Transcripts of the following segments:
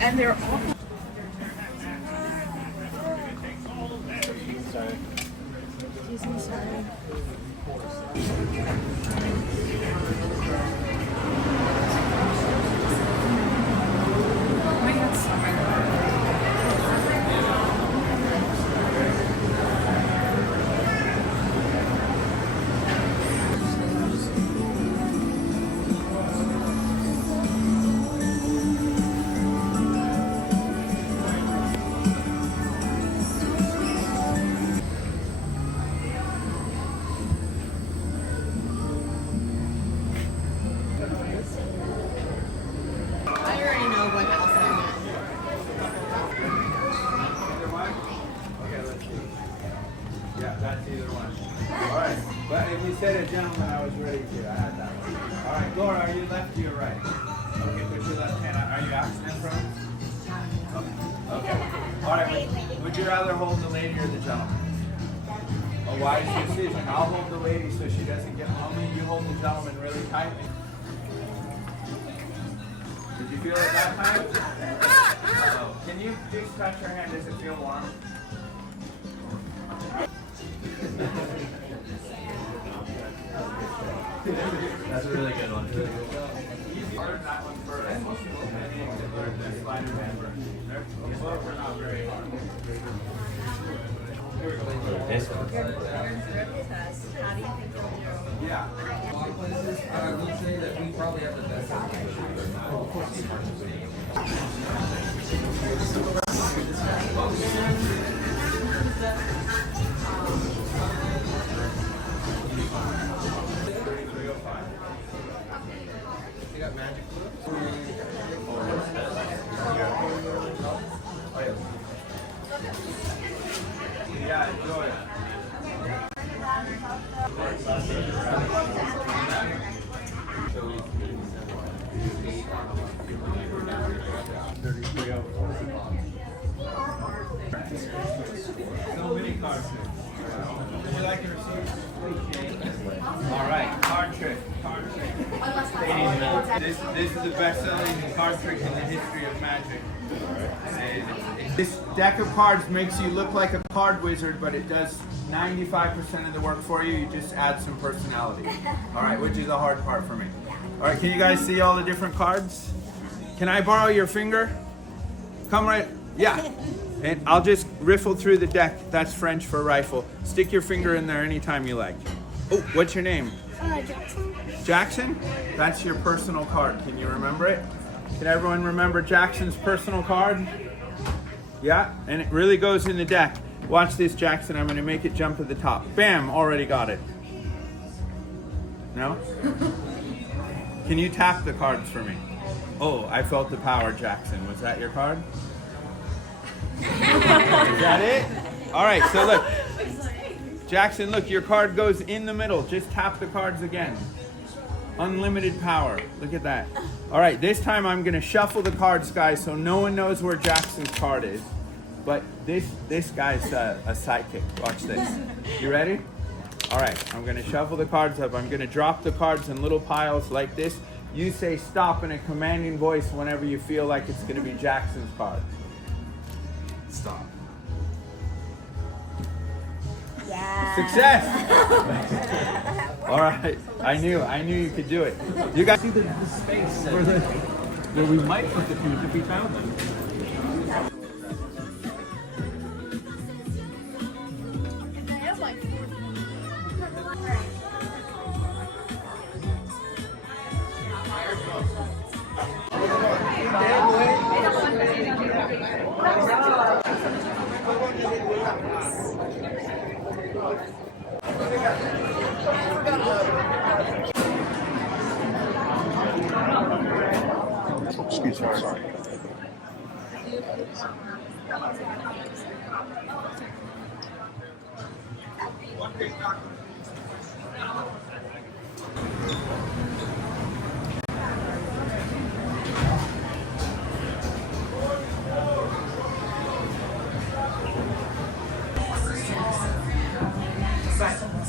And they're all. Sorry. Excuse me, sorry. That's either one. All right. But if you said a gentleman, I was ready to. I had that one. All right, Laura, are you left or you right? Okay, put your left hand out. Are you accident prone? Okay. All right. Would you rather hold the lady or the gentleman? A wise decision. I'll hold the lady so she doesn't get lonely. You hold the gentleman really tight. Did you feel it that time? Can you just touch her hand? Does it feel warm? That one first. And the Spider-Man version. We're not very hard. This one. Your drip test. How do you think you'll do? Yeah. Places, I would say that we probably have the best. You got magic glue? Yeah, enjoy it. So many cards. Would you like to receive? All right, card trick. Card trick. This is the best-selling card trick in the history of magic. This deck of cards makes you look like a card wizard, but it does 95% of the work for you. You just add some personality. All right, which is the hard part for me. All right, can you guys see all the different cards? Can I borrow your finger? Come right, yeah. And I'll just riffle through the deck. That's French for rifle. Stick your finger in there anytime you like. Oh, what's your name? Jackson. Jackson? That's your personal card. Can you remember it? Can everyone remember Jackson's personal card? Yeah, and it really goes in the deck. Watch this, Jackson. I'm going to make it jump to the top. Bam, already got it. No? Can you tap the cards for me? Oh, I felt the power, Jackson. Was that your card? Is that it? All right, so look. Jackson, look, your card goes in the middle. Just tap the cards again. Unlimited power. Look at that. All right, this time I'm going to shuffle the cards, guys, so no one knows where Jackson's card is. But this guy's a sidekick. Watch this. You ready? All right, I'm going to shuffle the cards up. I'm going to drop the cards in little piles like this. You say stop in a commanding voice whenever you feel like it's going to be Jackson's card. Stop. Yeah. Success! All right, I knew you could do it. You guys See the space where we might put the fuse if we found them. Excuse me, sorry.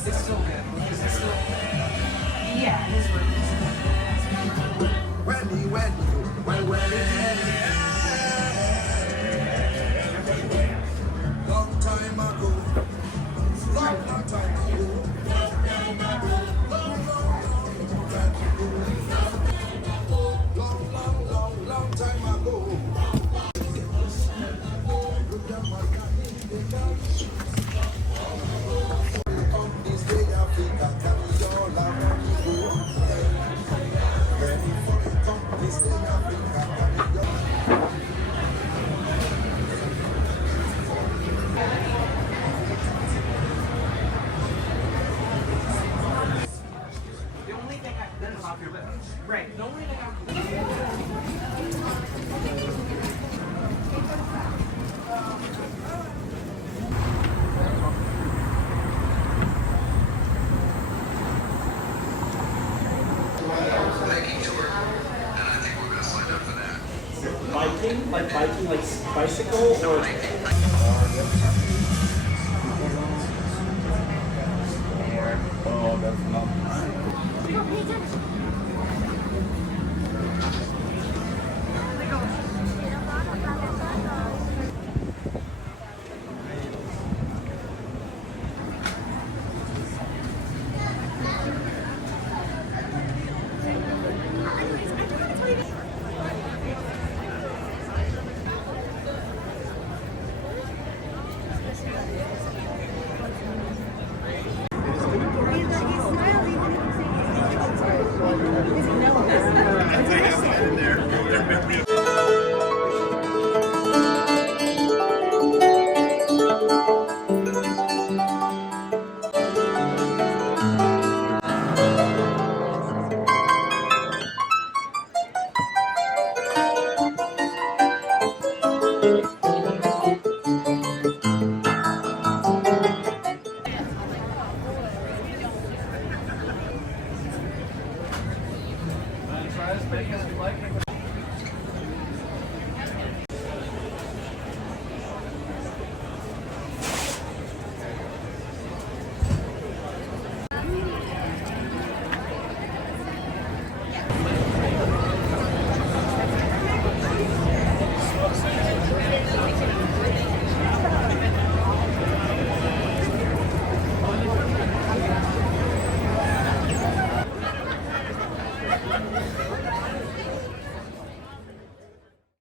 It's still good. Is it still? Yeah, it is what it is. Long time ago. Long time ago. Long time ago. Companies, they Africa, carry all around the world. Many foreign companies, they Africa, carry all. The only thing then it's off your lip. Right. The only thing Biking? Like bicycle or?